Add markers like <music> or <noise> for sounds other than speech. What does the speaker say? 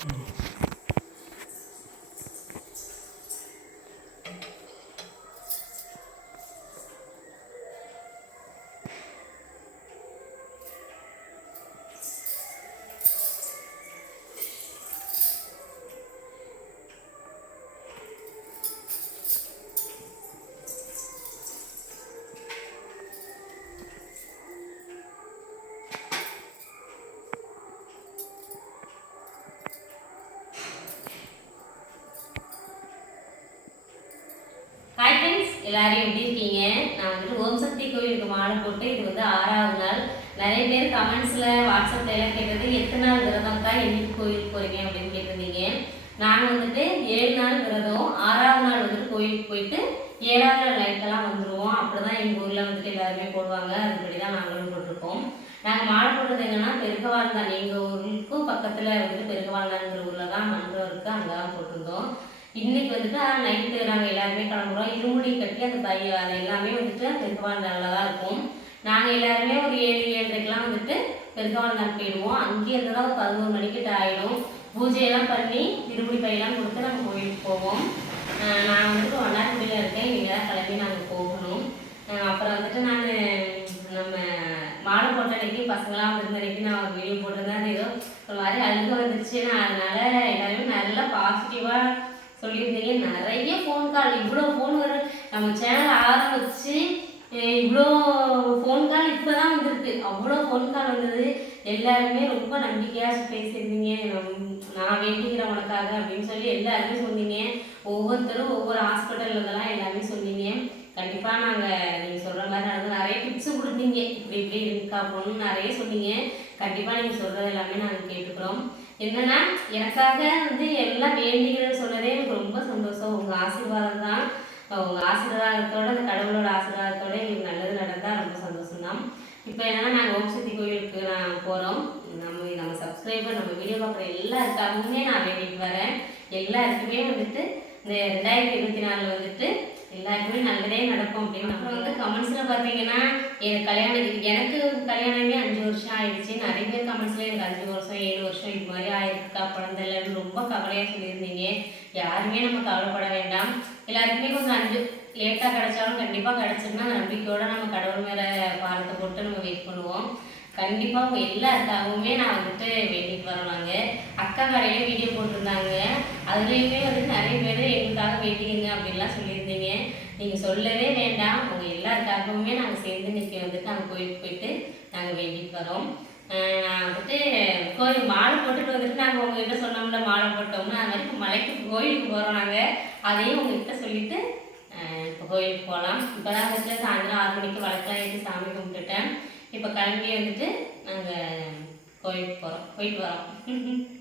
Mm-hmm. எல்லாரும் எப்படி இருக்கீங்க? நான் வந்துட்டு ஓம் சக்தி கோயிலுக்கு மாலை போட்டு இது வந்து ஆறாவது நாள். நிறைய பேர் கமெண்ட்ஸில் வாட்ஸ்அப்ல எல்லாம் கேட்டது எத்தனை நாள் விரதம் தான் என்னைக்கு கோயிலுக்கு போறீங்க? அப்படின்னு கேட்டிருந்தீங்க. நாங்கள் வந்துட்டு ஏழு நாள் விரதம் ஆறாவது நாள் வந்துட்டு கோயிலுக்கு போயிட்டு ஏழாவது நாள் நைட்டெல்லாம் வந்துடுவோம் அப்படி தான் எங்கள் ஊரில் வந்துட்டு எல்லாருமே போடுவாங்க. அதுபடி தான் நாங்களும் போட்டிருக்கோம். நாங்கள் மாலை போடுறது எங்கன்னா பெருகவாழ்ந்தான் எங்கள் ஊருக்கும் பக்கத்தில் வந்துட்டு பெருகவாழ்ந்தாங்கிற ஊரில் தான் மன்றம் இருக்குது அங்கே தான் போட்டிருந்தோம். இன்னைக்கு வந்துட்டு நைட்டு நாங்கள் எல்லாருமே கிளம்புறோம். இருமுடி கட்டி அந்த பைய அது எல்லாமே வந்துட்டு பெருக்கவாழ்ந்தாளில் தான் இருக்கும். நாங்கள் எல்லாருமே ஒரு ஏழு ஏழரைக்கெலாம் வந்துட்டு பெருக்கவாழ்ந்தாள் போயிடுவோம். அங்கேயே தான் ஒரு பதினோரு மணிக்கிட்ட ஆகிடும் பூஜையெல்லாம் பண்ணி திருமுடி பையெல்லாம் கொடுத்து நம்ம கோயிலுக்கு போவோம். நான் வந்துட்டு வண்ணாரக்குடியில் இருக்கேன். இங்கே கிளம்பி நாங்கள் போகணும். அப்புறம் வந்துட்டு நான் நம்ம மாலை போட்ட அன்னைக்கு பசங்களாம் வந்திருந்த அன்னைக்கு நான் ஒரு வீடியோ போட்டிருந்தேன். ஏதோ ஒரு மாதிரி அழுக வந்துருச்சு. நான் அதனால எல்லாருமே நல்லா பாசிட்டிவாக சொல்லியிருந்தீங்க நிறைய ஃபோன் கால் இவ்வளோ ஃபோன் வர நம்ம சேனல் ஆரம்பிச்சு இவ்வளோ ஃபோன் கால் இப்போ தான் வந்திருக்கு. அவ்வளோ ஃபோன் கால் வந்தது. எல்லாருமே ரொம்ப நம்பிக்கையாக பேசியிருந்தீங்க. நான் வேண்டிக்கிறேன் உனக்காக அப்படின்னு சொல்லி எல்லாருமே சொன்னீங்க. ஒவ்வொருத்தரும் ஒவ்வொரு ஹாஸ்பிட்டல் இதெல்லாம் எல்லாமே சொன்னீங்க. கண்டிப்பாக நாங்கள் நீங்கள் சொல்கிற மாதிரி நடந்து நிறைய டிப்ஸும் கொடுத்தீங்க. இப்படி இப்படி இருக்கா போகணும்னு நிறைய சொன்னீங்க. கண்டிப்பாக நீங்கள் சொல்கிறது எல்லாமே நாங்கள் கேட்டுக்கிறோம். என்னென்னா எனக்காக வந்து எல்லாம் வேண்டிக்கிறேன்னு சொன்னதே சந்தோஷம். உங்கள் ஆசீர்வாதம் தான் உங்கள் ஆசீர்வாதத்தோட அந்த கடவுளோட ஆசீர்வாதத்தோட எங்களுக்கு நல்லது நடந்தால் ரொம்ப சந்தோஷம் தான் இப்போ என்னன்னா நாங்கள் ஓம் சக்தி கோயிலுக்கு நான் போகிறோம் நம்ம நம்ம சப்ஸ்கிரைபர் நம்ம வீடியோ பார்க்குற எல்லாருக்காகவுமே நான் வேண்டிட்டு வரேன். எல்லாருக்குமே வந்துட்டு இந்த ரெண்டாயிரத்தி இருபத்தி நாலில் வந்துட்டு எல்லாருக்குமே நல்லதே நடக்கும் அப்படின்னு அப்புறம் வந்து கமெண்ட்ஸில் பார்த்தீங்கன்னா எனக்கு கல்யாணம் எனக்கு கல்யாணமே அஞ்சு வருஷம் ஆயிடுச்சு. நிறைய பேர் கமெண்ட்ஸில் எனக்கு அஞ்சு வருஷம் ஏழு வருஷம் இது மாதிரி ஆயிருக்கா. குழந்தை இல்லைன்னு ரொம்ப கவலையாக சொல்லியிருந்தீங்க. யாருமே நம்ம கவலைப்பட வேண்டாம். எல்லாருக்குமே கொஞ்சம் அஞ்சு லேட்டாக கிடைச்சாலும் கண்டிப்பாக கிடைச்சிருந்தா நம்பிக்கையோட நம்ம கடவுள் மேலே பாரத்தை போட்டு நம்ம வெயிட் பண்ணுவோம். கண்டிப்பாக உங்கள் எல்லாருக்காகவுமே நான் வந்துட்டு வேண்டிட்டு வரோம் நாங்கள் அக்கா கடையில வீடியோ போட்டிருந்தாங்க. அதுலேயுமே வந்து நிறைய பேர் எங்களுக்காக வேண்டிக்கங்க அப்படின்லாம் சொல்லியிருந்தீங்க. நீங்கள் சொல்லவே வேண்டாம். உங்கள் எல்லாருக்காகவுமே நாங்கள் சேர்ந்து இன்னைக்கு வந்துட்டு நாங்கள் கோயிலுக்கு போயிட்டு நாங்கள் வேண்டிட்டு வரோம். வந்துட்டு கோயில் மாலை போட்டுட்டு வந்துட்டு நாங்கள் உங்ககிட்ட சொன்னோம்ல மாலை போட்டோம்னா அது மாதிரி இப்போ மலைக்கு கோயிலுக்கு போகிறோம் நாங்கள் அதையும் உங்ககிட்ட சொல்லிட்டு இப்போ கோயிலுக்கு போகலாம் இப்போ தான் வந்துட்டு சாயந்தரம் ஆறு மணிக்கு வழக்கெல்லாம் ஏற்றி சாமி கும்பிட்டுட்டேன். இப்போ கிளம்பி வந்துட்டு நாங்கள் கோயிலுக்கு போகிறோம் போயிட்டு வரோம். <laughs>